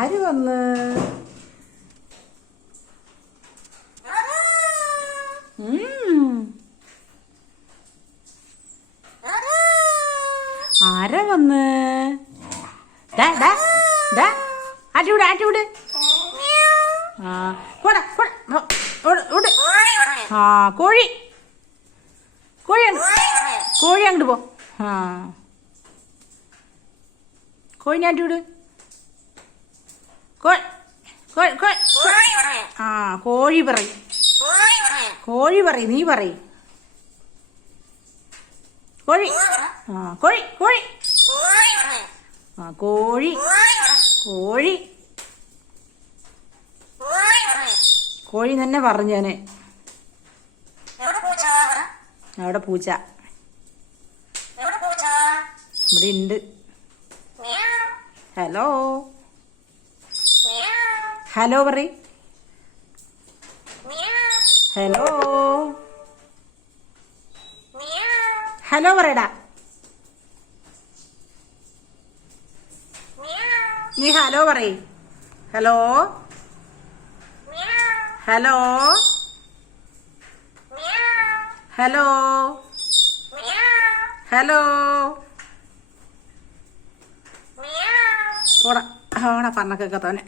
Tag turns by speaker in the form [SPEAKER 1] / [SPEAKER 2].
[SPEAKER 1] ആര് വന്ന്. ആരാ വന്ന്. ആട്ടിവിട് ആട്ടിവിട് ആ ഓട്, ഓട്. ആ കോഴി. കോഴി കോഴി അങ്ങോട്ട് പോ. ആ. കോഴി ഞാൻ കോഴി ആ കോഴി പറയും. കോഴി പറയും നീ പറയും. കോഴി. ആ കോഴി കോഴി. ആ കോഴി. കോഴി. കോഴി തന്നെ പറഞ്ഞു ഞാൻ. അവിടെ പൂച്ച. ഇവിടെ ഉണ്ട് ഹലോ. ഹലോ പറ ഹലോ ഹലോ പറയടാ നീ ഹലോ പറയ്. ഹലോ. ഹലോ. ഹലോ. ഹലോ. പോടാ. പോടാ പറഞ്ഞ തോനെ